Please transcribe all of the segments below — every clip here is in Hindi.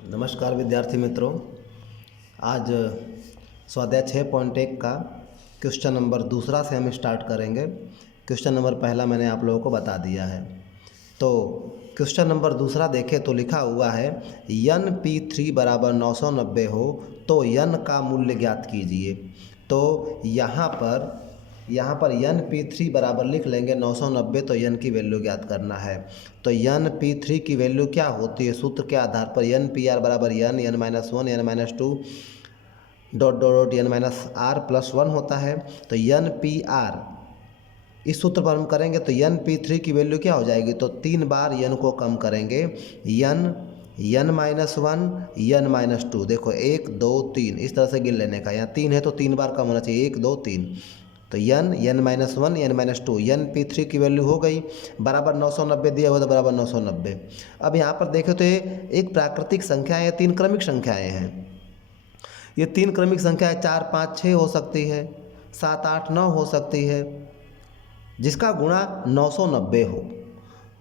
नमस्कार विद्यार्थी मित्रों। आज स्वाध्याय 6.1 का क्वेश्चन नंबर दूसरा से हम स्टार्ट करेंगे। क्वेश्चन नंबर पहला मैंने आप लोगों को बता दिया है। तो क्वेश्चन नंबर दूसरा देखें तो लिखा हुआ है Np3 बराबर 990 हो तो N का मूल्य ज्ञात कीजिए। तो यहाँ पर Np3 बराबर लिख लेंगे 990, तो N की वैल्यू ज्ञात करना है। तो Np3 की वैल्यू क्या होती है? सूत्र के आधार पर Npr बराबर N-1 N-2 dot dot dot N-R+1 होता है। तो Npr इस सूत्र पर हम करेंगे तो Np3 की वैल्यू क्या हो जाएगी? तो 3 बार N को कम करेंगे, N-1 N-2। देखो 1 2 3 इस तरह से गिन लेने का। यहाँ 3 है तो 3 बार कम होना चाहिए, 1 2 3। तो N-1 N-2 Np3 की वैल्यू हो गई बराबर 990 दिया हुआ, तो बराबर 990। अब यहाँ पर देखें तो ये एक प्राकृतिक संख्या है, 3 क्रमिक संख्याएँ हैं। ये 3 क्रमिक संख्याएँ 4 5 6 हो सकती है, 7 8 9 हो सकती है, जिसका गुणा 990 हो।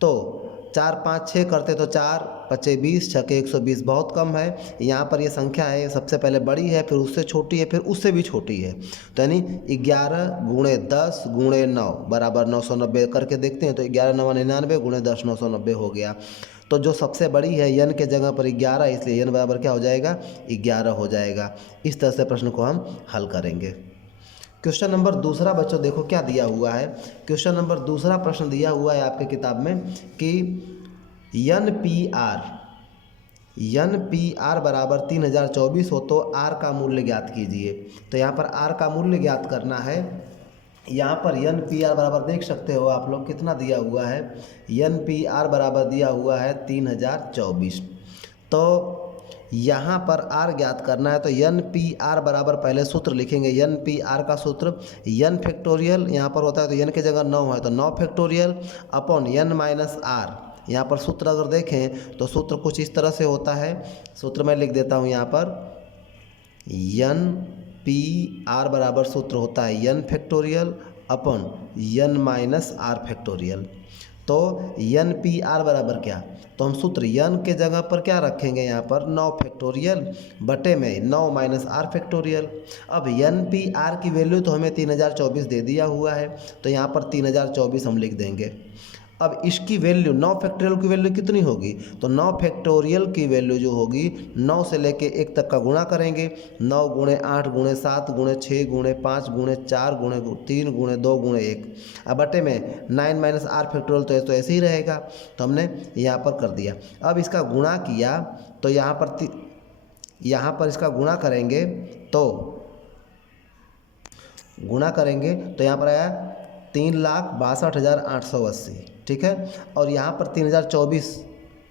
तो 4 5 6 करते तो 4 5 20 6 120 बहुत कम है। यहाँ पर ये संख्या है, सबसे पहले बड़ी है, फिर उससे छोटी है, फिर उससे भी छोटी है। तो यानी 11 गुणे 10 गुणे 9 बराबर 990 करके देखते हैं। तो 11 9 99 गुणे 10 990 हो गया। तो जो सबसे बड़ी है N के जगह पर 11, इसलिए N बराबर क्या हो जाएगा? 11 हो जाएगा। इस तरह से प्रश्न को हम हल करेंगे। क्वेश्चन नंबर दूसरा बच्चों देखो क्या दिया हुआ है। क्वेश्चन नंबर दूसरा प्रश्न दिया हुआ है आपके किताब में कि Npr बराबर 3024 हो तो R का मूल्य ज्ञात कीजिए। तो यहाँ पर R का मूल्य ज्ञात करना है। यहाँ पर Npr बराबर देख सकते हो आप लोग कितना दिया हुआ है। Npr बराबर दिया हुआ है 3024। तो यहाँ पर R ज्ञात करना है। तो Npr बराबर पहले सूत्र लिखेंगे। Npr का सूत्र N फैक्टोरियल यहाँ पर होता है, तो N की जगह 9 है तो 9 factorial upon N minus R। यहाँ पर सूत्र अगर देखें तो सूत्र कुछ इस तरह से होता है। सूत्र मैं लिख देता हूँ यहाँ पर। Npr बराबर सूत्र होता है N factorial upon N minus R factorial. तो Npr बराबर क्या? तो हम सूत्र N के जगह पर क्या रखेंगे? यहाँ पर 9 फैक्टोरियल बटे में 9 माइनस R फैक्टोरियल। अब Npr की वैल्यू तो हमें 3024 दे दिया हुआ है, तो यहाँ पर 3024 हम लिख देंगे। अब इसकी वैल्यू 9 फैक्टोरियल की वैल्यू कितनी होगी? तो 9 फैक्टोरियल की वैल्यू जो होगी 9 से लेके 1 तक का गुणा करेंगे। 9 गुणे 8 गुणे 7 गुणे 6 गुणे 5 गुणे 4 गुणे 3 गुणे 2 गुणे 1। अब बटे में 9 माइनस R फैक्टोरियल तो ऐसे ही रहेगा, तो हमने यहाँ पर कर दिया। अब इसका गुणा किया तो यहाँ पर इसका गुणा करेंगे तो यहाँ पर आया 3,62,880। ठीक है। और यहाँ पर 3024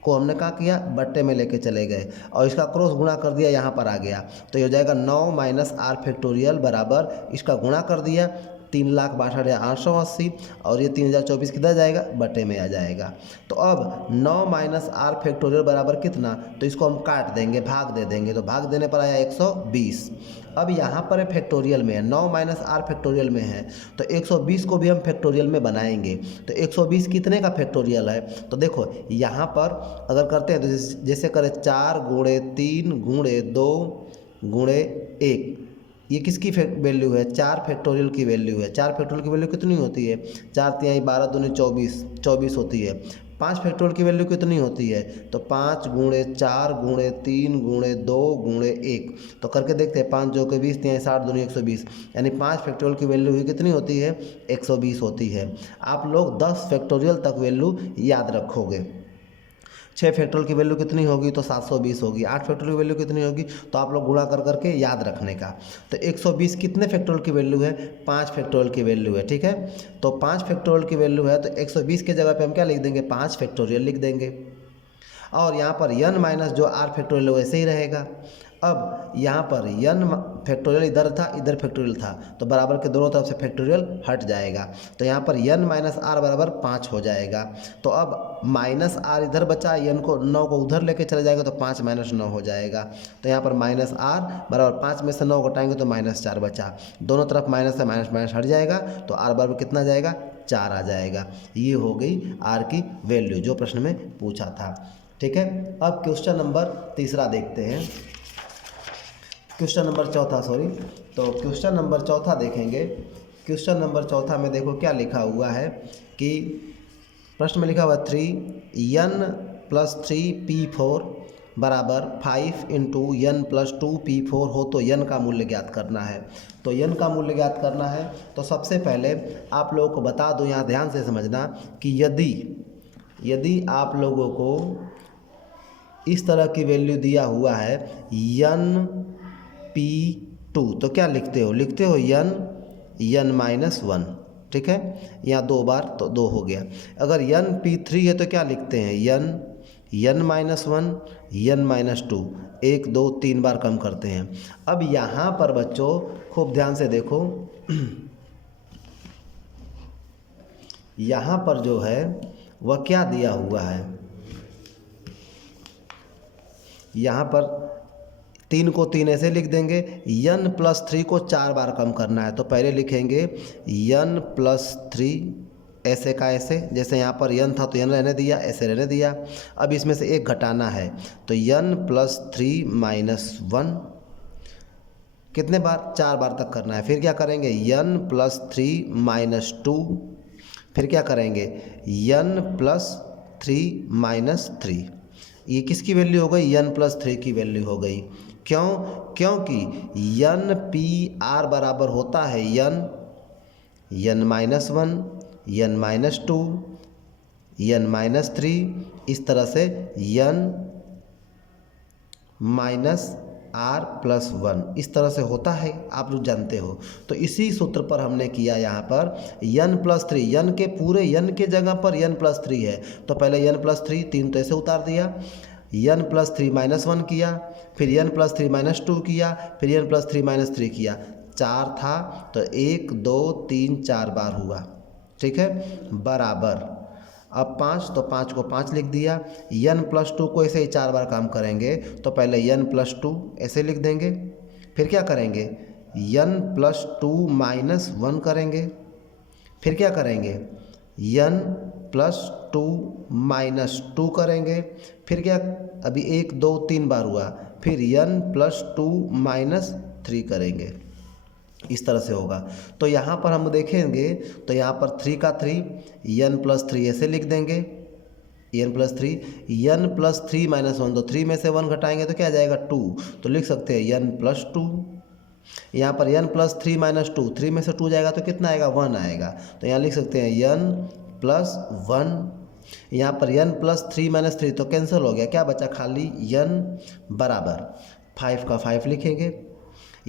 को हमने क्या किया? बट्टे में लेके चले गए और इसका क्रॉस गुणा कर दिया, यहाँ पर आ गया। तो ये हो जाएगा 9 माइनस R फैक्टोरियल बराबर इसका गुणा कर दिया 3,62,880, और ये 3024 किधर जाएगा? बटे में आ जाएगा। तो अब 9 माइनस R फैक्टोरियल बराबर कितना? तो इसको हम काट देंगे, भाग दे देंगे। तो भाग देने पर आया 120। अब यहाँ पर फैक्टोरियल में है, 9 माइनस R फैक्टोरियल में है, तो 120 को भी हम फैक्टोरियल में बनाएंगे। तो 120 कितने का फैक्टोरियल है? तो देखो यहाँ पर अगर करते हैं तो जैसे करें 4 गुणे 3 गुणे 2 गुणे 1, ये किसकी वैल्यू है? 4 फैक्टोरियल की वैल्यू है। 4 फैक्टोरियल की वैल्यू कितनी होती है? 4 तिहाई 12 दूनी 24 होती है। 5 फैक्टोरियल की वैल्यू कितनी होती है? तो 5 गुणे 4 गुणे 3 गुणे 2 गुणे 1। तो करके देखते हैं, 5 जो के 20 तिहाई 60 दूनी 120, यानी 5 फैक्टोरियल की वैल्यू ही कितनी होती है? 120 होती है। आप लोग 10 फैक्टोरियल तक वैल्यू याद रखोगे। 6 फैक्टोरियल की वैल्यू कितनी होगी? तो 720 होगी। 8 फैक्टोरियल की वैल्यू कितनी होगी? तो आप लोग गुणा कर करके याद रखने का। तो 120 कितने फैक्टोरियल की वैल्यू है? 5 फैक्टोरियल की वैल्यू है। ठीक है। तो 5 फैक्टोरियल की वैल्यू है, तो 120 के जगह पे हम क्या लिख देंगे? 5 फैक्टोरियल लिख देंगे। और यहाँ पर N माइनस जो R फैक्टोरियल वैसे ही रहेगा। अब यहाँ पर N फैक्टोरियल इधर था, इधर फैक्टोरियल था, तो बराबर के दोनों तरफ से फैक्टोरियल हट जाएगा। तो यहाँ पर N माइनस R बराबर 5 हो जाएगा। तो अब माइनस R इधर बचा, N को 9 को उधर लेके चले जाएगा, तो 5 माइनस 9 हो जाएगा। तो यहाँ पर माइनस R बराबर 5 में से 9 घटाएंगे तो माइनस 4 बचा। दोनों तरफ माइनस से माइनस माइनस हट जाएगा, तो R बराबर कितना जाएगा? 4 आ जाएगा। ये हो गई R की वैल्यू जो प्रश्न में पूछा था। ठीक है। अब क्वेश्चन नंबर तीसरा देखते हैं, क्वेश्चन नंबर चौथा सॉरी। तो क्वेश्चन नंबर चौथा देखेंगे। क्वेश्चन नंबर चौथा में देखो क्या लिखा हुआ है कि प्रश्न में लिखा हुआ 3n+3p4 बराबर 5 इंटू n+2p4 हो तो n का मूल्य ज्ञात करना है। तो n का मूल्य ज्ञात करना है तो सबसे पहले आप लोगों को बता दूं, यहाँ ध्यान से समझना कि यदि आप लोगों को इस तरह की वैल्यू दिया हुआ है n/p2 तो क्या लिखते हो n-1, ठीक है। यहाँ 2 बार तो 2 हो गया। अगर n/p3 है तो क्या लिखते हैं n-1, n-2, 1 2 3 बार कम करते हैं। अब यहाँ पर बच्चों खूब ध्यान से देखो, यहाँ पर जो है वह क्या दिया हुआ है, यहाँ पर 3 को 3 ऐसे लिख देंगे, n+3 को 4 बार कम करना है तो पहले लिखेंगे n+3 ऐसे का ऐसे, जैसे यहाँ पर n था तो n रहने दिया, ऐसे रहने दिया। अब इसमें से एक घटाना है तो n+3 - 1 कितने बार, 4 बार तक करना है। फिर क्या करेंगे n+3 - 2, फिर क्या करेंगे n+3 - 3। ये किसकी वैल्यू हो गई, n+3 की वैल्यू हो गई। क्यों, क्योंकि n/p(r) बराबर होता है n-1, n-2, n-3, इस तरह से n-r+1 इस तरह से होता है, आप लोग जानते हो। तो इसी सूत्र पर हमने किया यहाँ पर n+3, n के पूरे n के जगह पर n+3 है तो पहले n+3 3 तो ऐसे उतार दिया, n+3 - 1 किया, फिर n+3 - 2 किया, फिर n+3 - 3 किया, 4 था तो 1 2 3 4 बार हुआ, ठीक है, बराबर। अब 5 तो 5 को 5 लिख दिया, n+2 को ऐसे ही 4 बार काम करेंगे तो पहले n+2 ऐसे लिख देंगे, फिर क्या करेंगे n+2 - 1 करेंगे, फिर क्या करेंगे n+2 - 2 करेंगे, फिर क्या, अभी 1 2 3 बार हुआ, फिर n+2 - 3 करेंगे, इस तरह से होगा। तो यहाँ पर हम देखेंगे तो यहाँ पर 3 का 3 n+3 ऐसे लिख देंगे, n+3 n+3 - 1 तो 3 में से 1 घटाएंगे तो क्या आ जाएगा 2, तो लिख सकते हैं n+2। यहाँ पर n+3 - 2, 3 में से 2 जाएगा तो कितना आएगा 1 आएगा, तो यहाँ लिख सकते हैं n+1। यहाँ पर n+3 - 3 तो कैंसिल हो गया, क्या बचा खाली n बराबर 5 का 5 लिखेंगे,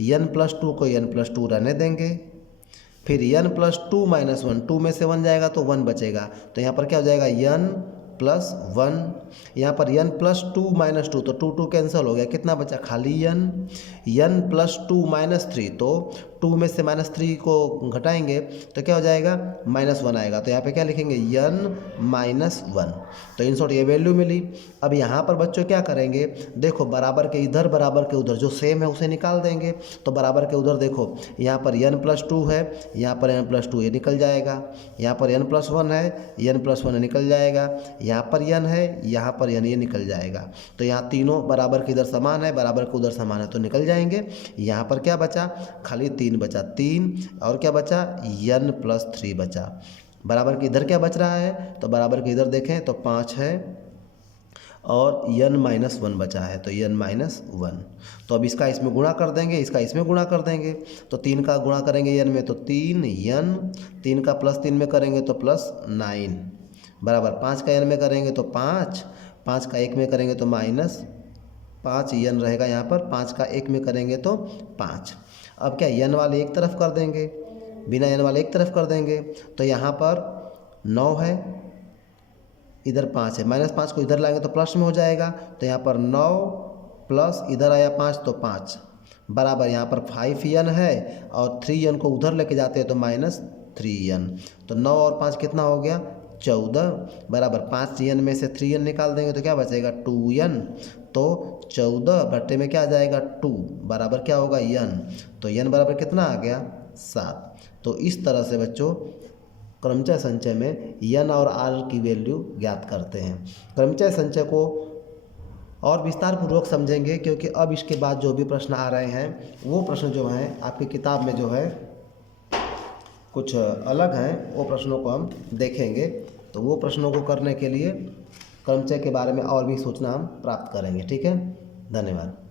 n+2 को n+2 रहने देंगे, फिर n+2 - 1, 2 में से 1 जाएगा तो 1 बचेगा तो यहाँ पर क्या हो जाएगा n+1। यहाँ पर n+2 - 2 तो 2 2 कैंसिल हो गया, कितना बचा खाली n+2 - 3 तो 2 में से -3 को घटाएंगे तो क्या हो जाएगा -1 आएगा, तो यहाँ पे क्या लिखेंगे n-1। तो इन शॉर्ट ये वैल्यू मिली। अब यहाँ पर बच्चों क्या करेंगे, देखो बराबर के इधर बराबर के उधर जो सेम है उसे निकाल देंगे। तो बराबर के उधर देखो यहाँ पर n+2 है, यहाँ पर n+2 ये निकल जाएगा, यहाँ पर n+1 है, n+1 निकल जाएगा, यहाँ पर n है, यहाँ पर n ये निकल जाएगा। तो यहाँ तीनों बराबर के इधर समान है, बराबर के उधर समान है तो निकल जाएंगे। यहाँ पर क्या बचा खाली 3 बचा, 3 और क्या बचा n+3 बचा। बराबर के इधर क्या बच रहा है, तो बराबर के इधर देखें तो 5 है और n-1 बचा है तो n-1। तो अब इसका इसमें गुणा कर देंगे, इसका इसमें गुणा कर देंगे, तो 3 का गुणा करेंगे n में तो 3n, 3 का +3 में करेंगे तो +9 बराबर 5 का n में करेंगे तो 5, 5 का 1 में करेंगे तो -5 n रहेगा यहाँ पर, 5 का 1 में करेंगे तो 5। अब क्या n वाले एक तरफ कर देंगे, बिना n वाले एक तरफ कर देंगे, तो यहाँ पर 9 है, इधर 5 है, -5 को इधर लाएंगे तो प्लस में हो जाएगा, तो यहाँ पर 9 प्लस इधर आया 5 तो 5 बराबर यहाँ पर 5n है और 3n को उधर लेके जाते हैं तो -3n, तो 9 और 5 कितना हो गया 14 बराबर 5n में से 3n निकाल देंगे तो क्या बचेगा 2n, तो 14 बट्टे में क्या आ जाएगा 2 बराबर क्या होगा n, तो n बराबर कितना आ गया 7। तो इस तरह से बच्चों क्रमचय संचय में n और r की वैल्यू ज्ञात करते हैं। क्रमचय संचय को और विस्तार पूर्वक समझेंगे, क्योंकि अब इसके बाद जो भी प्रश्न आ रहे हैं वो प्रश्न जो हैं आपकी किताब में जो है कुछ अलग हैं, वो प्रश्नों को हम देखेंगे। तो वो प्रश्नों को करने के लिए क्रमचय के बारे में और भी सूचना हम प्राप्त करेंगे। ठीक है, धन्यवाद।